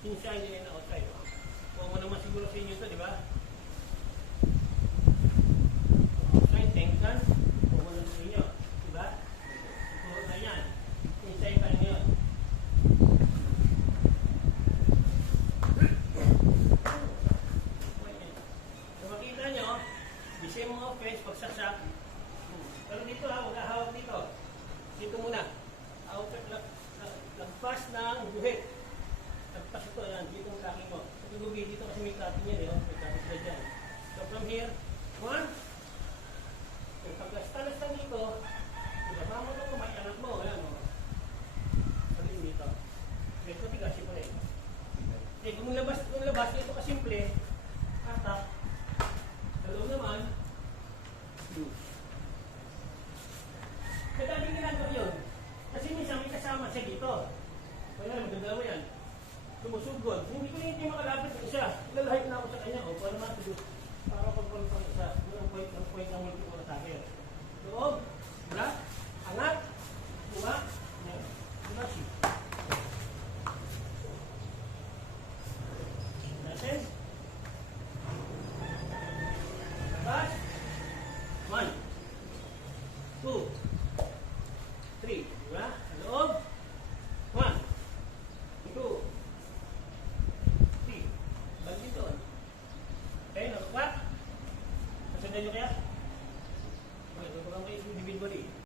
inside and outside. Kung mo naman siguro sa inyo ito, di ba? Outside, tenkan. Kung mo naman sa inyo, di ba? Siguro na yan. Inside pa lang yun. So makita nyo, the same offense, pagsasak. Pero dito ha, huwag hawak dito. Dito muna. Lagpas ng guhit. Lagpas ito, yan. Dito ang tracking mo. Lugi dito kasi may cutting yan, eh. May cutting na dyan. So from here, 1. Okay, pag-lasta dito, ibaba mo ito, may anak mo. Ayan, o. Sabihin dito. Okay, ito tigasin ko rin. Okay, kung labas dito kasimple, atak. Dalaw naman. Kaya din ginagawa yun. Kasi minsan may kasama siya dito. Kaya maganda mo yan. Lumusugod. Hindi ko hindi makalapit ng isa. Ilalahit na ako sa kanya. O, para matulog. Para pagpapalipang isa. Yun ang point ng multiple attacker. Loob.